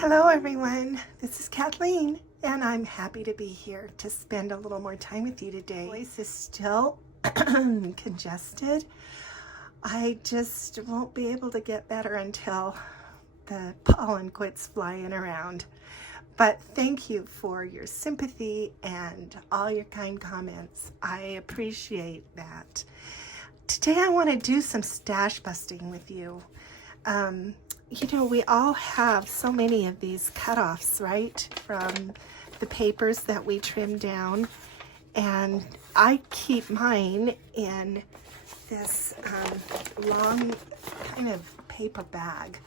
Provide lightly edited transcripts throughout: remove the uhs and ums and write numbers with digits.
Hello everyone, this is Kathleen and I'm happy to be here to spend a little more time with you today. My voice is still congested. I just won't be able to get better until the pollen quits flying around. But thank you for your sympathy and all your kind comments. I appreciate that. Today I want to do some stash busting with you. You know, we all have so many of these cutoffs, right, from the papers that we trim down, and I keep mine in this long kind of paper bag.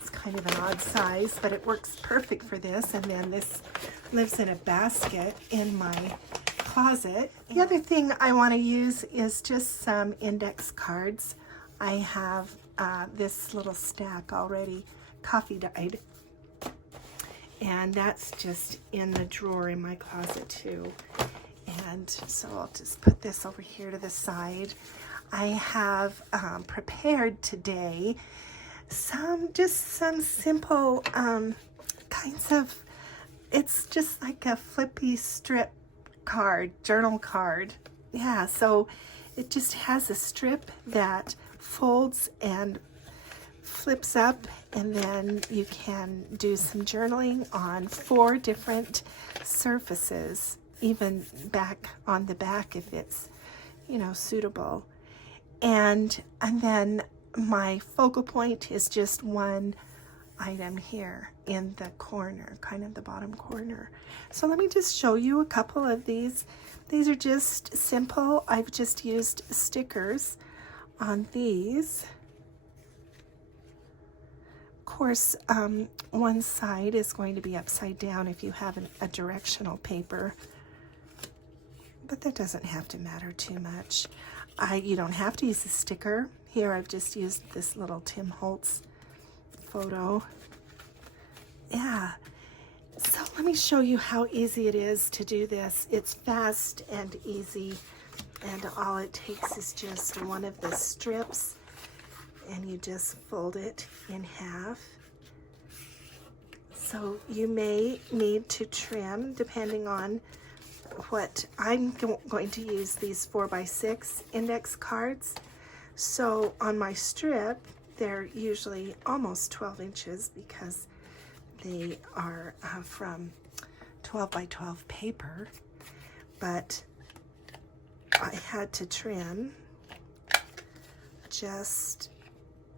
It's kind of an odd size, but it works perfect for this, and then this lives in a basket in my closet. The other thing I want to use is just some index cards. I have this little stack already coffee dyed, and that's just in the drawer in my closet too. And so I'll just put this over here to the side. I have prepared today some simple kinds of, it's just like a flippy strip card, journal card. Yeah, so it just has a strip that folds and flips up, and then you can do some journaling on 4 different surfaces, even back on the back if it's, you know, suitable. And then my focal point is just one item here in the corner, kind of the bottom corner. So let me just show you a couple of these. These are just simple. I've just used stickers on these. Of course, one side is going to be upside down if you have a directional paper, but that doesn't have to matter too much. You don't have to use a sticker. Here I've just used this little Tim Holtz photo. Yeah, so let me show you how easy it is to do this. It's fast and easy, and all it takes is just one of the strips, and you just fold it in half. So you may need to trim depending on what. I'm going to use these 4x6 index cards. So on my strip, they're usually almost 12 inches because they are from 12 by 12 paper, but I had to trim just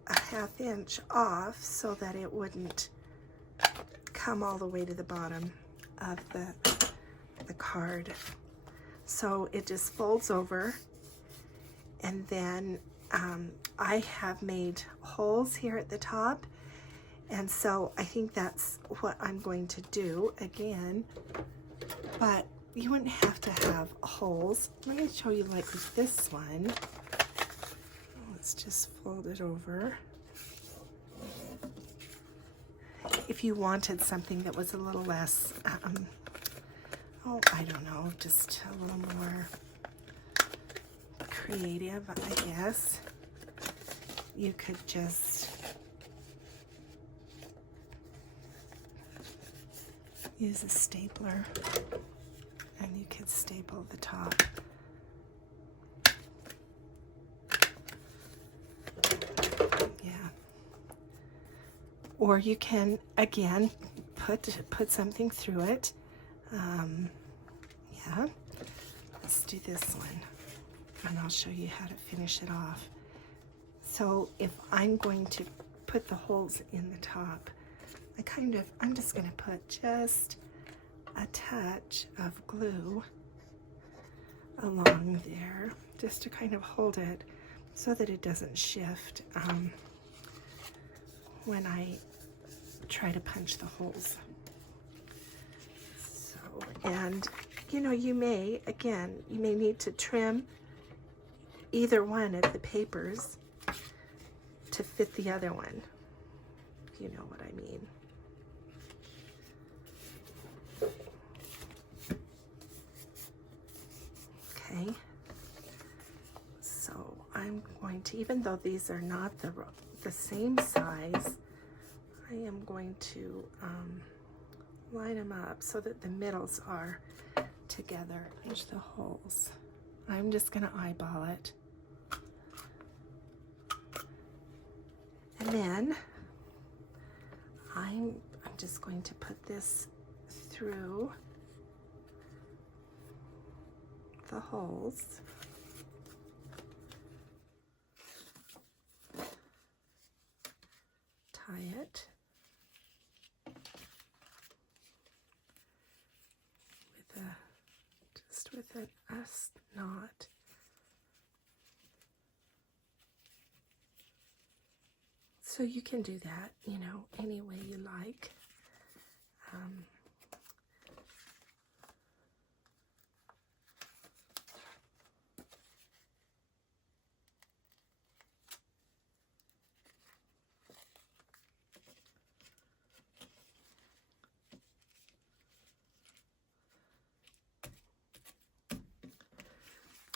a ½ inch off so that it wouldn't come all the way to the bottom of the card. So it just folds over, and then I have made holes here at the top, and so I think that's what I'm going to do again, but you wouldn't have to have holes. Let me show you like this one. Let's just fold it over. If you wanted something that was a little less, I don't know, just a little more creative, I guess, you could just use a stapler, and you could staple the top. Yeah. Or you can, again, put something through it. Yeah. Let's do this one, and I'll show you how to finish it off. So if I'm going to put the holes in the top, I'm just going to put just a touch of glue along there, just to kind of hold it so that it doesn't shift when I try to punch the holes. So, and you know, you may need to trim either one of the papers to fit the other one, if you know what I mean. Okay, so I'm going to, even though these are not the same size, I am going to line them up so that the middles are together. Pinch the holes. I'm just going to eyeball it. And then I'm just going to put this through the holes. Tie it with a knot. So you can do that, you know, any way you like.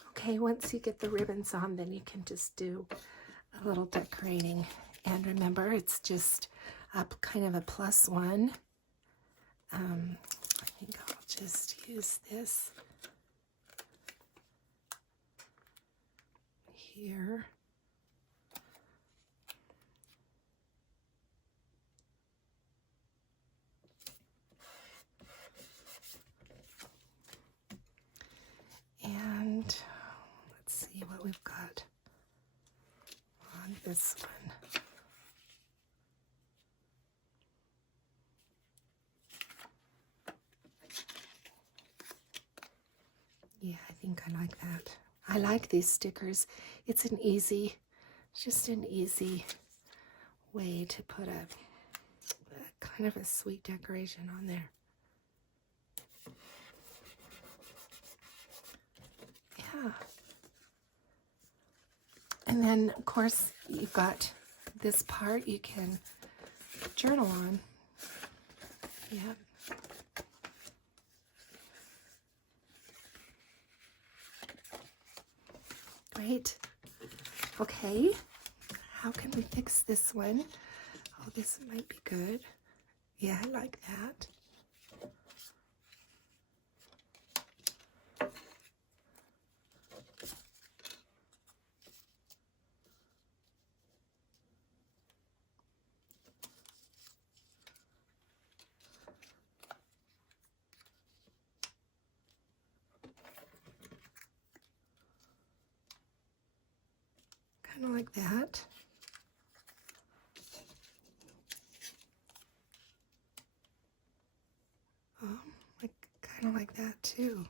Okay, once you get the ribbons on, then you can just do a little decorating. And remember, it's just up kind of a +1. I think I'll just use this here. And let's see what we've got on this one. Yeah, I think I like that. I like these stickers. It's just an easy way to put a kind of a sweet decoration on there. Yeah. And then, of course, you've got this part you can journal on. Yeah. Great. Okay. How can we fix this one? Oh, this might be good. Yeah, I like that. Kind of like that. Oh, kind of like that too.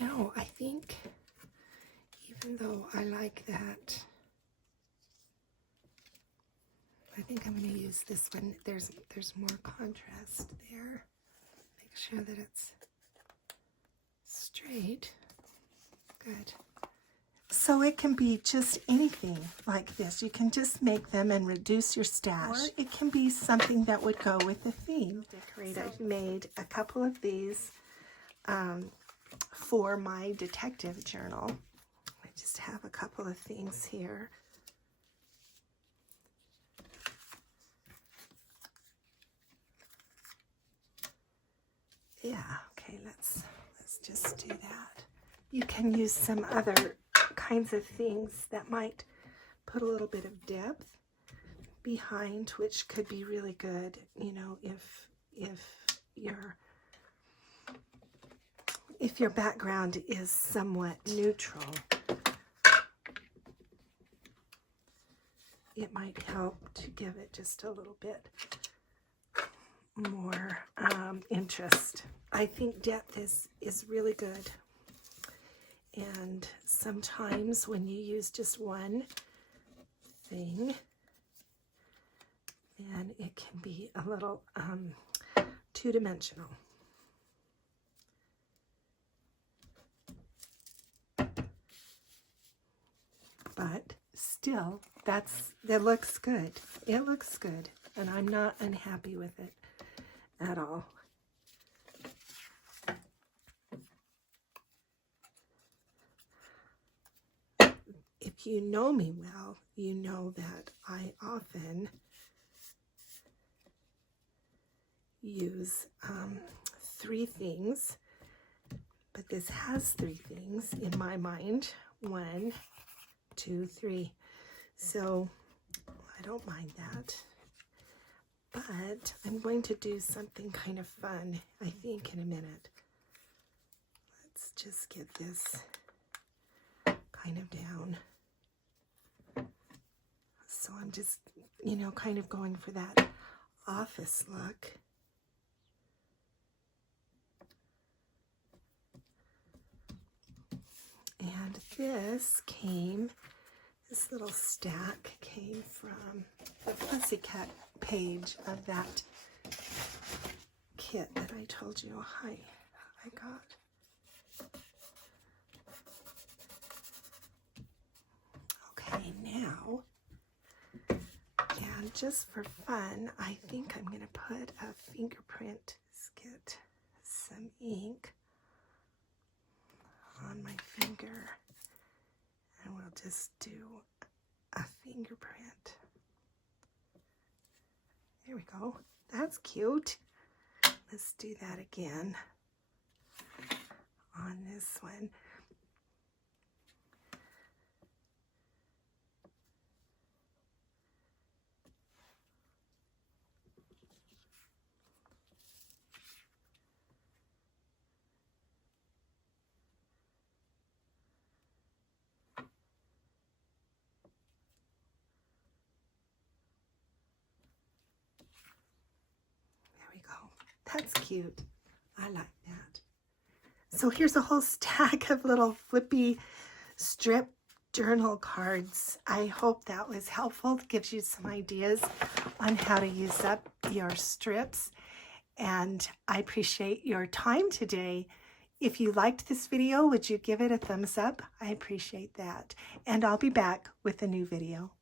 You know, I think even though I like that, I think I'm going to use this one. There's more contrast there. Make sure that it's straight. Good. So it can be just anything like this. You can just make them and reduce your stash. Or it can be something that would go with the theme. Decorate. I've made a couple of these for my detective journal. I just have a couple of things here. Yeah, okay, let's just do that. You can use some other kinds of things that might put a little bit of depth behind, which could be really good, you know, if your background is somewhat neutral. It might help to give it just a little bit more interest. I think depth is really good. And sometimes when you use just one thing, then it can be a little two-dimensional. but still, that looks good. It looks good, and I'm not unhappy with it at all. If you know me well, you know that I often use 3 things, but this has 3 things in my mind. 1, 2, 3. So I don't mind that. But I'm going to do something kind of fun, I think, in a minute. Let's just get this kind of down. So I'm just, you know, kind of going for that office look. And this little stack came from the Pussycat page of that kit that I told you I got. Okay, now, and just for fun, I think I'm going to put a fingerprint. Let's get some ink on my finger, and we'll just do a fingerprint. There we go. That's cute. Let's do that again on this one. That's cute. I like that. So here's a whole stack of little flippy strip journal cards. I hope that was helpful. It gives you some ideas on how to use up your strips. And I appreciate your time today. If you liked this video, would you give it a thumbs up? I appreciate that. And I'll be back with a new video.